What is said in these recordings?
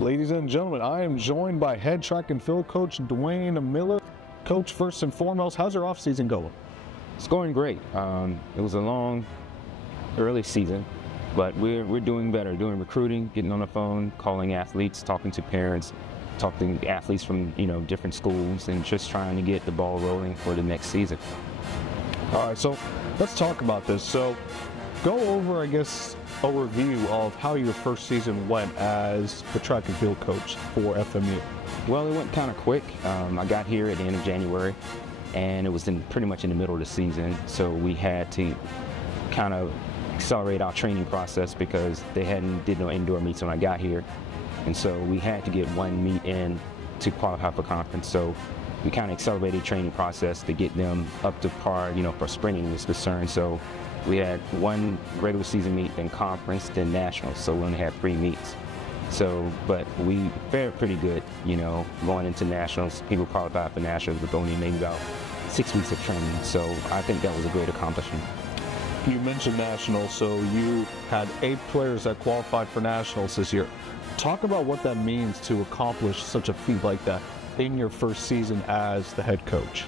Ladies and gentlemen, I am joined by head track and field coach Dwayne Miller. Coach, first and foremost, how's your off-season going? It's going great. It was a long, early season, but we're doing better, doing recruiting, getting on the phone, calling athletes, talking to parents, talking to athletes from different schools, and just trying to get the ball rolling for the next season. All right, so let's talk about this. So go over, I guess, a review of how your first season went as the track and field coach for FMU. Well, it went kind of quick. I got here at the end of January, and it was pretty much in the middle of the season, so we had to kind of accelerate our training process because they did no indoor meets when I got here, and so we had to get one meet in to qualify for conference. So we kind of accelerated the training process to get them up to par, for sprinting was concerned. So we had one regular season meet, then conference, then nationals. So we only had 3 meets. So, but we fared pretty good, going into nationals. People qualified for nationals with only maybe about 6 weeks of training. So I think that was a great accomplishment. You mentioned nationals, so you had 8 players that qualified for nationals this year. Talk about what that means to accomplish such a feat like that in your first season as the head coach.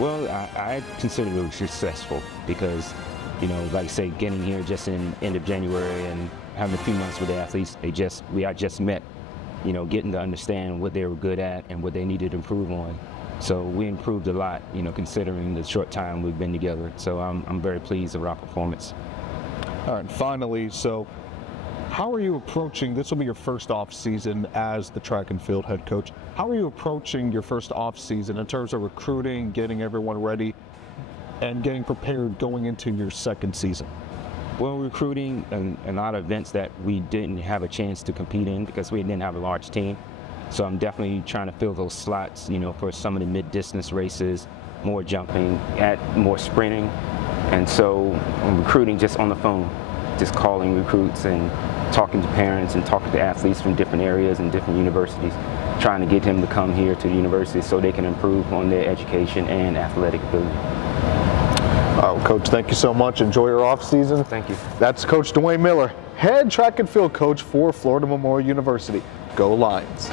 Well, I consider it successful because, like I say, getting here just in end of January and having a few months with the athletes, I just met, getting to understand what they were good at and what they needed to improve on. So we improved a lot, considering the short time we've been together. So I'm very pleased with our performance. All right, finally, so how are you approaching, this will be your first off season as the track and field head coach. How are you approaching your first off season in terms of recruiting, getting everyone ready, and getting prepared going into your second season? Well, recruiting and a lot of events that we didn't have a chance to compete in because we didn't have a large team. So I'm definitely trying to fill those slots, for some of the mid-distance races, more jumping, more sprinting. And so I'm recruiting just on the phone, just calling recruits and talking to parents and talking to athletes from different areas and different universities, trying to get them to come here to the university so they can improve on their education and athletic ability. Coach, thank you so much. Enjoy your off season. Thank you. That's Coach Dwayne Miller, head track and field coach for Florida Memorial University. Go Lions.